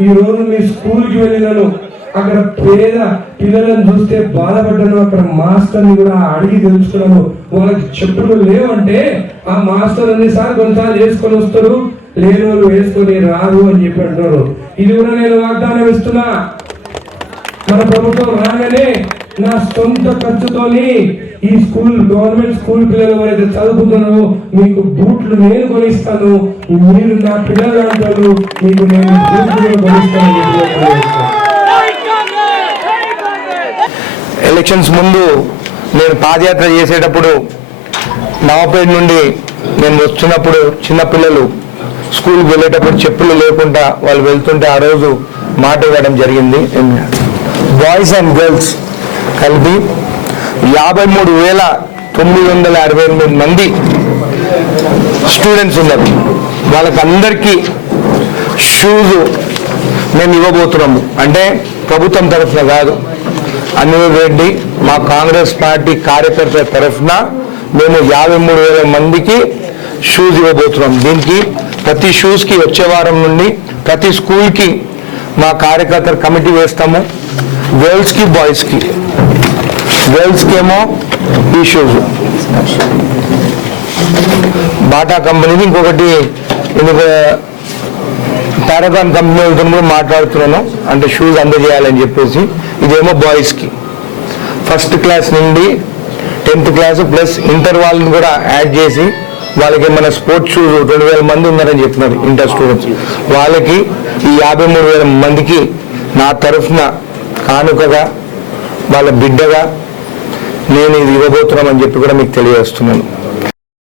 ఈ రోజు మీ స్కూల్కి వెళ్ళినాను. అక్కడ పేద పిల్లలను చూస్తే బాధపడ్డాను. అక్కడ మాస్టర్ని కూడా అడిగి తెలుసుకున్నాను. వాళ్ళకి చెప్పులు లేవంటే ఆ మాస్టర్ అన్నిసార్లు కొన్నిసార్లు వేసుకొని వస్తారు. లేని వాళ్ళు వేసుకొని రాదు అని చెప్పి అంటున్నారు. ఇది కూడా నేను వాగ్దానం ఇస్తున్నా. మన ప్రభుత్వం రాగానే నా సొంత ఖర్చుతోని ఈ స్కూల్ గవర్నమెంట్ స్కూల్ పిల్లలు ఎవరైతే చదువుకుంటున్నారో మీకు బూట్లు నేను కొనిస్తాను మీరు నా పిల్లలు అంటారు మీకు నేను బూట్లు కొనిస్తాను. ఎలక్షన్స్ ముందు నేను పాదయాత్ర చేసేటప్పుడు నవపేట నుండి నేను వస్తున్నప్పుడు చిన్నపిల్లలు స్కూల్కి వెళ్ళేటప్పుడు చెప్పులు లేకుండా వాళ్ళు వెళ్తుంటే ఆ రోజు మాట ఇవ్వడం జరిగింది బాయ్స్ అండ్ గర్ల్స్ కలిపి యాభై మూడు వేల తొమ్మిది వందల అరవై ఎనిమిది మంది స్టూడెంట్స్ ఉన్నారు. వాళ్ళకందరికీ షూస్ మేము ఇవ్వబోతున్నాము. అంటే ప్రభుత్వం తరఫున కాదు అనిల్ రెడ్డి మా కాంగ్రెస్ పార్టీ కార్యకర్తల తరఫున మేము యాభై మూడు వేల మందికి షూస్ ఇవ్వబోతున్నాం దీనికి ప్రతి షూస్కి వచ్చే వారం నుండి ప్రతి స్కూల్కి మా కార్యకర్తల కమిటీ వేస్తాము. గర్ల్స్కి బాయ్స్కి గర్ల్స్కి ఏమో ఈ షూస్ బాటా కంపెనీది ఇంకొకటి ఇంకొక పారాగాన్ కంపెనీ వాళ్ళతో కూడా మాట్లాడుతున్నాను అంటే షూస్ అందజేయాలని చెప్పేసి ఇదేమో బాయ్స్కి ఫస్ట్ క్లాస్ నుండి టెన్త్ క్లాస్ ప్లస్ ఇంటర్ వాళ్ళని కూడా యాడ్ చేసి వాళ్ళకి మన స్పోర్ట్స్ షూస్ రెండు వేల మంది ఉన్నారని చెప్తున్నారు ఇంటర్ స్టూడెంట్స్ వాళ్ళకి ఈ యాభై మూడు వేల మందికి నా తరఫున కానుకగా వాళ్ళ బిడ్డగా నేను ఇది ఇవ్వబోతున్నామని చెప్పి కూడా మీకు తెలియజేస్తున్నాను.